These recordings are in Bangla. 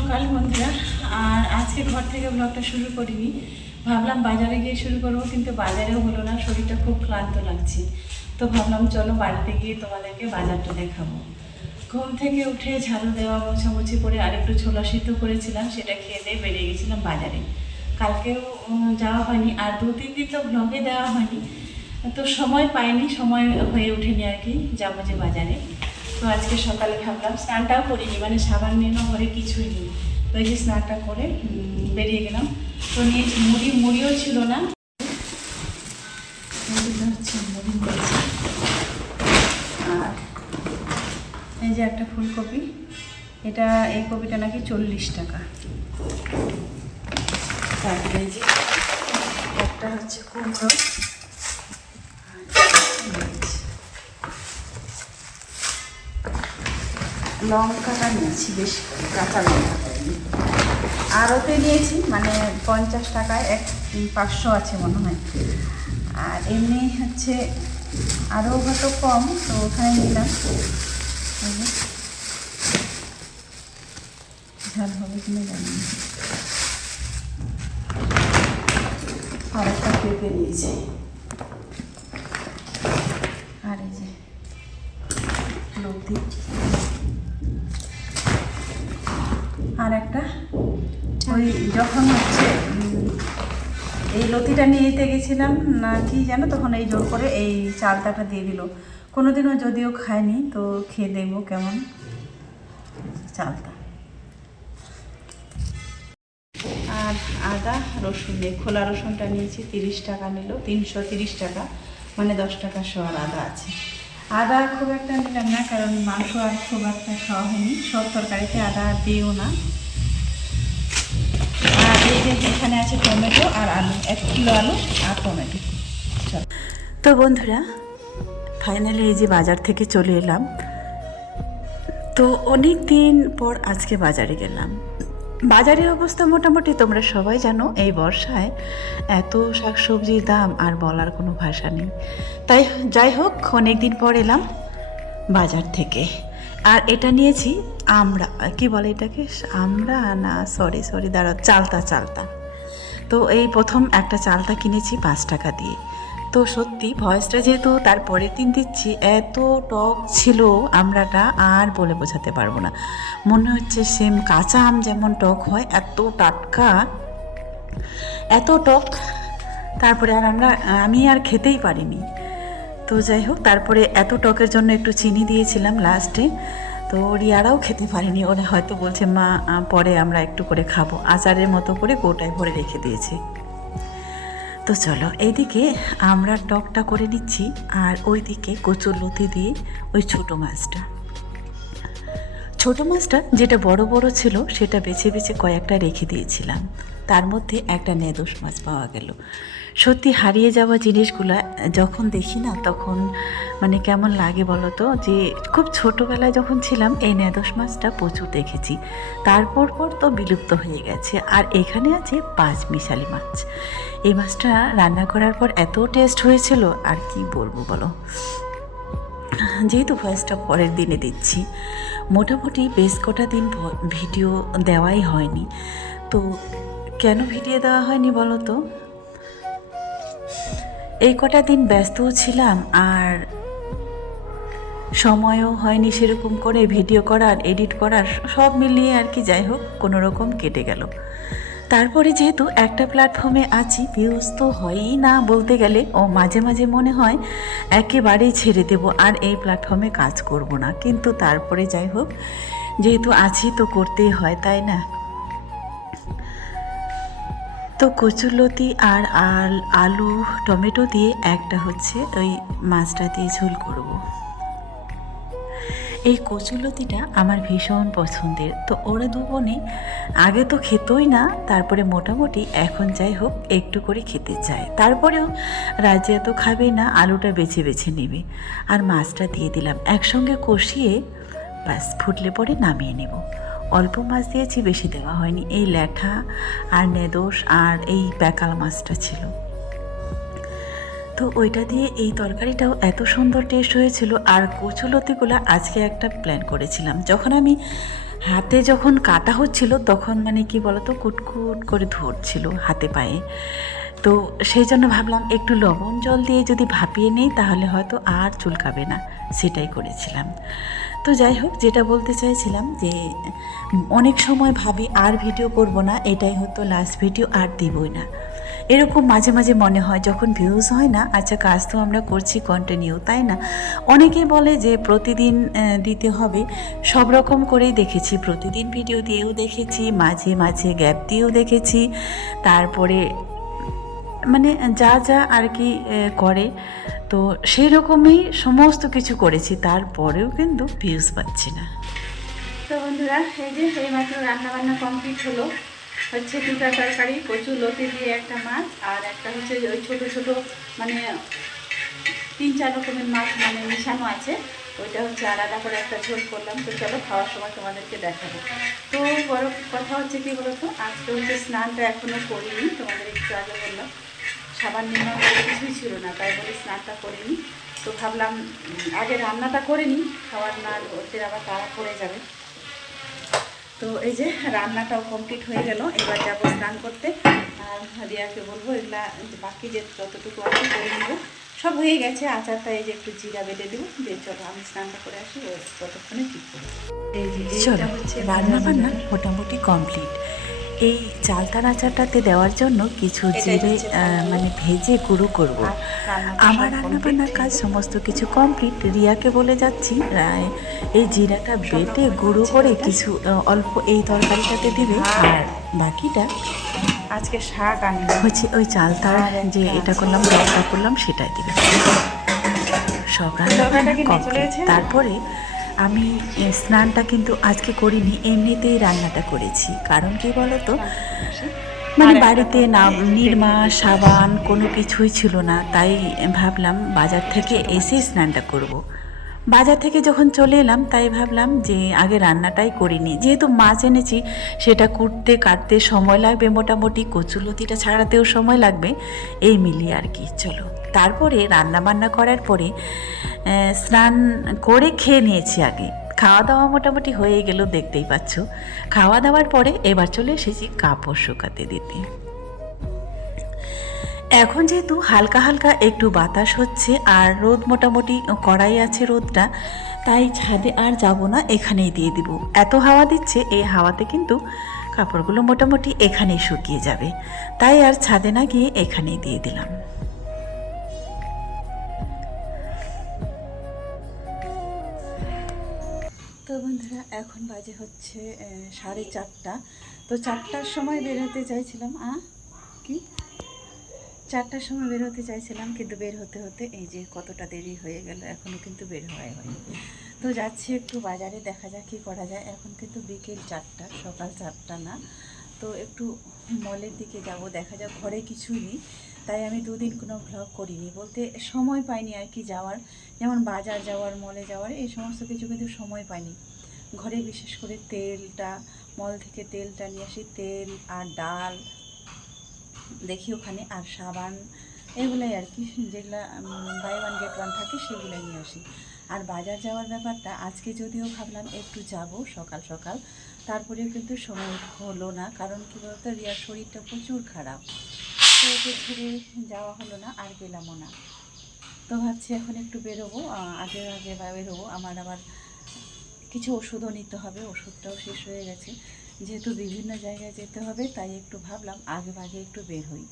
সকাল বন্ধুরা। আর আজকে ঘর থেকে ব্লগটা শুরু করিনি। ভাবলাম বাজারে গিয়ে শুরু করব, কিন্তু বাজারেও হলো না, শরীরটা খুব ক্লান্ত লাগছে। তো ভাবলাম চলো বাড়িতে গিয়ে তোমাদেরকে বাজারটা দেখাবো। ঘুম থেকে উঠে ঝাড়ু দেওয়া, মোছামুছি করে আর একটু ছোলা সিদ্ধ করেছিলাম, সেটা খেয়ে দিয়ে বেরিয়ে গেছিলাম বাজারে। কালকেও যাওয়া হয়নি, আর দু, তিন দিন তো ব্লগে দেওয়া হয়নি। তো সময় পাইনি, সময় হয়ে ওঠেনি আর কি, যাব যে বাজারে। তো আজকে সকালে ভাবলাম স্নানটাও করিনি মানে সাবান নিয়ে ঘরে কিছুই নেই। এই যে স্নানটা করে বেরিয়ে গেলাম। তো নিয়েছি মুড়ি, মুড়িও ছিল না। আর এই যে একটা ফুলকপি, এটা এই কপিটা নাকি চল্লিশ টাকা। তারপরে যে একটা হচ্ছে কুমড়ো। লঙ্কাটা নিয়েছি বেশ কাঁচা লঙ্কা। আরতে নিয়েছি মানে পঞ্চাশ টাকায় এক পাঁচশো আছে মনে হয়। আর এমনি হচ্ছে আরও হয়তো কম, তো ওখানে নিলাম। ঝাল হবে কিনা জানি আর একটা পেঁপে নিয়েছি। আর এই যে যখন হচ্ছে, এই লতিটা নিয়ে যেতে গেছিলাম, না কি জানো, তখন এই জোর করে এই চালটাটা দিয়ে দিল। কোনোদিনও যদিও খায়নি, তো খেয়ে দেখব কেমন চালটা আর আদা, রসুন দিয়ে খোলা রসুনটা নিয়েছি, তিরিশ টাকা নিল, তিনশো তিরিশ টাকা মানে দশ টাকা শোয়ার আদা আছে। আদা খুব একটা নিলাম না, কারণ মাংস আর খুব একটা খাওয়া হয়নি, সব তরকারিতে আদা দিও না। এখানে আছে টমেটো আর আলু, এক কিলো আলু আর টমেটো। তো বন্ধুরা ফাইনালি এই যে বাজার থেকে চলে এলাম। তো অনেক দিন পর আজকে বাজারে গেলাম। বাজারের অবস্থা মোটামুটি তোমরা সবাই জানো, এই বর্ষায় এত শাকসবজির দাম আর বলার কোনো ভাষা নেই। তাই যাই হোক, অনেক দিন পর এলাম বাজার থেকে। আর এটা নিয়েছি আমরা, কি বলে এটাকে? আমরা না সরি সরি দাঁড়াও, চালতা চালতা। তো এই প্রথম একটা চালতা কিনেছি পাঁচ টাকা দিয়ে। তো সত্যি ভয়েসটা যেহেতু তার পরের দিন দিচ্ছি, এত টক ছিল আমরাটা আর বলে বোঝাতে পারব না। মনে হচ্ছে সেম কাঁচা আম যেমন টক হয়, এত টাটকা, এত টক, তারপরে আর আমরা, আমি আর খেতেই পারিনি। তো যাই হোক, তারপরে এত টকের জন্য একটু চিনি দিয়েছিলাম লাস্টে। তো রিয়ারাও খেতে পারেনি, ওরা হয়তো বলছে, মা পরে আমরা একটু করে খাব। আচারের মতো করে গোটায় ভরে রেখে দিয়েছে। তো চলো, এইদিকে আমরা টকটা করে নিচ্ছি, আর ওইদিকে কচুর লতি দিয়ে ওই ছোটো মাছটা। ছোটো মাছটা যেটা বড় বড় ছিল, সেটা বেছে বেছে কয়েকটা রেখে দিয়েছিলাম। তার মধ্যে একটা নেদোষ মাছ পাওয়া গেল। সত্যি হারিয়ে যাওয়া জিনিসগুলো যখন দেখি না, তখন মানে কেমন লাগে বলো তো? যে খুব ছোটোবেলায় যখন ছিলাম, এই নেদোষ মাছটা প্রচুর দেখেছি। তারপর পর তো বিলুপ্ত হয়ে গেছে। আর এখানে আছে পাঁচ মিশালি মাছ। এই মাছটা রান্না করার পর এত টেস্ট হয়েছিল, আর কি বলব বলো? যেহেতু ভয়েসটা পরের দিনে দিচ্ছি, মোটামুটি বেশ কটা দিন ভিডিও দেওয়াই হয়নি। তো কেন ভিডিও দেওয়া হয়নি বলো তো? এই কটা দিন ব্যস্তও ছিলাম, আর সময়ও হয়নি সেরকম করে ভিডিও করার, এডিট করার, সব মিলিয়ে আর কি যাই হোক, কোনো রকম কেটে গেল। তারপরে যেহেতু একটা প্ল্যাটফর্মে আছি ভিউজ তো হয়ই না বলতে গেলে, ও মাঝে মাঝে মনে হয় একেবারেই ছেড়ে দেব আর এই প্ল্যাটফর্মে কাজ করব না। কিন্তু তারপরে যাই হোক, যেহেতু আছি তো করতেই হয়, তাই না? তো কচুরলতি আর আল, আলু, টমেটো দিয়ে একটা হচ্ছে ওই মাছটা দিয়ে ঝোল করব। এই কচুলতিটা আমার ভীষণ পছন্দের। তো ওরা দু বোনে আগে তো খেতই না, তারপরে মোটামুটি এখন যাই হোক একটু করে খেতে চায়। তারপরেও রাজিয়া তো খাবে না, আলুটা বেছে বেছে নেবে। আর মাছটা দিয়ে দিলাম। একসঙ্গে কষিয়ে ব্যাস, ফুটলে পরে নামিয়ে নেব। অল্প মাছ দিয়েছি, বেশি দেওয়া হয়নি। এই ল্যাঠা আর নেদোষ আর এই প্যাকাল মাছটা ছিল। তো ওইটা দিয়ে এই তরকারিটাও এত সুন্দর টেস্ট হয়েছিল আর কচুলতিগুলো আজকে একটা প্ল্যান করেছিলাম। যখন আমি হাতে যখন কাটা হচ্ছিল তখন মানে কি বলতো কুটকুট করে ধরছিল হাতে পায়ে। তো সেই জন্য ভাবলাম একটু লবণ জল দিয়ে যদি ভাপিয়ে নিই তাহলে হয়তো আর চুলকাবে না, সেটাই করেছিলাম। তো যাই হোক, যেটা বলতে চাইছিলাম যে অনেক সময় ভাবি আর ভিডিও করব না, এটাই হতো লাস্ট ভিডিও আর দিবই না। এরকম মাঝে মাঝে মনে হয়, যখন ভিউজ হয় না আচ্ছা কাজ তো আমরা করছি কন্টিনিউ তাই না? অনেকেই বলে যে প্রতিদিন দিতে হবে। সব রকম করেই দেখেছি, প্রতিদিন ভিডিও দিয়েও দেখেছি, মাঝে মাঝে গ্যাপ দিয়েও দেখেছি। তারপরে মানে যা যা আর কি করে, তো সেই রকমই সমস্ত কিছু করেছি, তারপরেও কিন্তু ভিউজ পাচ্ছি না। তো বন্ধুরা, এই যে এই মাত্র রান্না বান্না কমপ্লিট হলো। হচ্ছে দুটা তরকারি কচু লতি দিয়ে একটা মাছ, আর একটা হচ্ছে ওই ছোট ছোট মানে তিন চার রকমের মাছ মানে মিশানো আছে। ওইটা হচ্ছে আলাদা করে একটা ঝোল করলাম। তো চলো খাওয়ার সময় তোমাদেরকে দেখাবো। তো বড় কথা হচ্ছে কি বলতো, আজকে হচ্ছে স্নানটা এখনও করিনি, তোমাদের একটু আগে বললাম। সাবান নির্মাণ কিছুই ছিল না, তাই বলে স্নানটা করিনি। তো ভাবলাম আগে রান্নাটা করে নিই খাওয়ার না ওদের আবার তাড়া পড়ে যাবে। তো এই যে রান্নাটাও কমপ্লিট হয়ে গেল এবার যাব স্নান করতে। আর রিয়াকে বলব এগুলা বাকি যে যতটুকু আছে করে নেব। সব হয়ে গেছে আচারটা এই যে একটু জিরা বেটে দেবো। দিয়ে চলো আমি স্নানটা করে আসি ততক্ষণে ঠিক করব। এই যে চলো রান্না বান্না মোটামুটি কমপ্লিট এই চালতার আচারটাতে দেওয়ার জন্য কিছু জিরে মানে ভেজে গুঁড়ো করব। আমার রান্না বান্নার কাজ সমস্ত কিছু কমপ্লিট রিয়াকে বলে যাচ্ছি এই জিরাটা বেটে গুঁড়ো করে কিছু অল্প এই তরকারিটাতে দিবে। আর বাকিটা আজকে শাক আনলাম হচ্ছে ওই চালতার যে এটা করলাম রান্না করলাম সেটাই দিবে। সব রান্না? তারপরে আমি স্নানটা কিন্তু আজকে করিনি এমনিতেই রান্নাটা করেছি। কারণ কি বলতো? মানে বাড়িতে না নির্মা সাবান কোনো কিছুই ছিল না তাই ভাবলাম বাজার থেকে এসে স্নানটা করব। বাজার থেকে যখন চলে এলাম তাই ভাবলাম যে আগে রান্নাটাই করিনি। যেহেতু মাছ এনেছি সেটা কুটতে কাটতে সময় লাগবে মোটামুটি কচুলতিটা ছাড়াতেও সময় লাগবে এই মিলিয়ে আর কি চলো। তারপরে রান্না বান্না করার পরে স্নান করে খেয়ে নিয়েছি আগে। খাওয়া দাওয়া মোটামুটি হয়ে গেল, দেখতেই পাচ্ছ। খাওয়া দাওয়ার পরে এবার চলে এসেছি কাপড় শুকাতে দিতে। এখন যেহেতু হালকা হালকা একটু বাতাস হচ্ছে আর রোদ মোটামুটি কড়াই আছে রোদটা, তাই ছাদে আর যাব না, এখানেই দিয়ে দিব। এত হাওয়া দিচ্ছে, এই হাওয়াতে কিন্তু কাপড়গুলো মোটামুটি এখানেই শুকিয়ে যাবে। তাই আর ছাদে না গিয়ে এখানেই দিয়ে দিলাম। এখন বাজে হচ্ছে সাড়ে চারটা। তো চারটার সময় বেরোতে চাইছিলাম, আ? কি? চারটার সময় বের হতে চাইছিলাম, কিন্তু বের হতে হতে এই যে কতটা দেরি হয়ে গেল এখনও কিন্তু বের হওয়াই হয়নি। তো যাচ্ছি একটু বাজারে, দেখা যাক কী করা যায়। এখন কিন্তু বিকেল চারটা, সকাল চারটা না। তো একটু মলের দিকে যাব, দেখা যাক ঘরে কিছুই নেই। তাই আমি দুদিন কোনো ভ্লগ করিনি। বলতে সময় পাইনি আর কি যাওয়ার। যেমন বাজার যাওয়ার, মলে যাওয়ার, এই সমস্ত কিছু কিন্তু সময় পাইনি। ঘরে বিশেষ করে তেলটা, মল থেকে তেলটা নিয়ে আসি, তেল আর ডাল, দেখি ওখানে, আর সাবান, এগুলাই আর কি, যেগুলা বাই ওয়ান গেট ওয়ান থাকে সেগুলাই নিয়ে আসি। আর বাজার যাওয়ার ব্যাপারটা, আজকে যদিও ভাবলাম একটু যাব সকাল সকাল, তারপরেও কিন্তু সময় হলো না, কারণ কী বলতো, রিয়ার শরীরটা প্রচুর খারাপ। তো ছেড়ে যাওয়া হলো না, আর গেলামও না। তো ভাবছি এখন একটু বেরোবো আগে আগে বেরোবো, আমার আবার কিছু ওষুধও নিতে হবে, ওষুধটাও শেষ হয়ে গেছে। যেহেতু বিভিন্ন জায়গায় যেতে হবে, তাই একটু ভাবলাম আগে ভাগে একটু বের হই।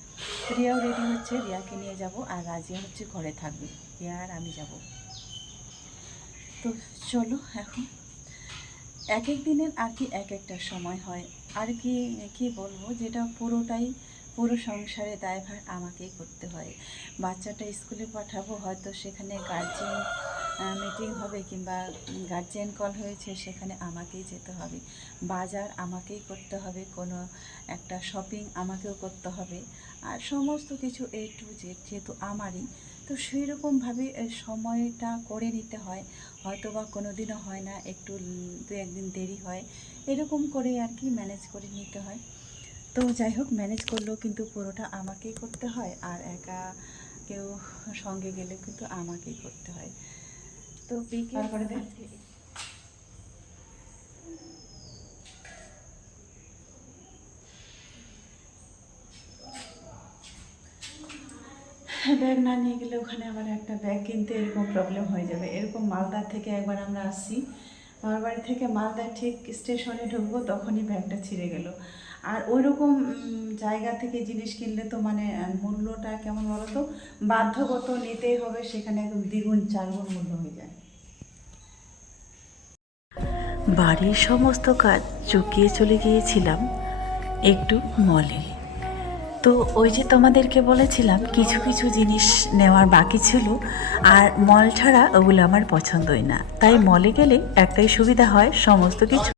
রিয়াও রেডি হচ্ছে, রিয়াকে নিয়ে যাব আর রাজিয়া হচ্ছে ঘরে থাকবে। রিয়া আর আমি যাব। তো চলো এখন। এক এক দিনের আর কি এক একটা সময় হয়। আর কি কি বলব, যেটা পুরোটাই, পুরো সংসারে দায়ভার আমাকেই করতে হয়। বাচ্চাটা স্কুলে পাঠাবো, হয়তো সেখানে গার্জেন মিটিং হবে কিংবা গার্জেন কল হয়েছে, সেখানে আমাকেই যেতে হবে। বাজার আমাকেই করতে হবে, কোনো একটা শপিং আমাকেও করতে হবে। আর সমস্ত কিছু এ টু জেড যেহেতু আমারই, তো সেই রকমভাবে সময়টা করে নিতে হয়। হয়তো বা কোনো দিনও হয় না, একটু দু একদিন দেরি হয়। এরকম করে আর কি ম্যানেজ করে নিতে হয়। তো যাই হোক ম্যানেজ করলেও কিন্তু পুরোটা আমাকেই করতে হয়। আর একা কেউ সঙ্গে গেলে কিন্তু আমাকেই করতে হয়। তো বিকেল ব্যাগ না নিয়ে গেলে ওখানে আবার একটা ব্যাগ কিনতে এরকম প্রবলেম হয়ে যাবে। এরকম মালদার থেকে একবার আমরা আসি আমার বাড়ি থেকে মালদা ঠিক স্টেশনে ঢুকবো তখনই ব্যাগটা ছিঁড়ে গেল। আর ওই রকম জায়গা থেকে জিনিস কিনলে তো মানে মূল্যটা কেমন বলো তো বাধ্যগত নিতেই হবে সেখানে একদম দ্বিগুণ চারগুণ মূল্য হয়ে যায়। বাড়ির সমস্ত কাজ চুকিয়ে চলে গিয়েছিলাম একটু মলে। তো ওই যে তোমাদেরকে বলেছিলাম, কিছু কিছু জিনিস নেওয়ার বাকি ছিল, আর মল ছাড়া ওগুলো আমার পছন্দই না। তাই মলে গেলে একটাই সুবিধা হয়, সমস্ত কিছু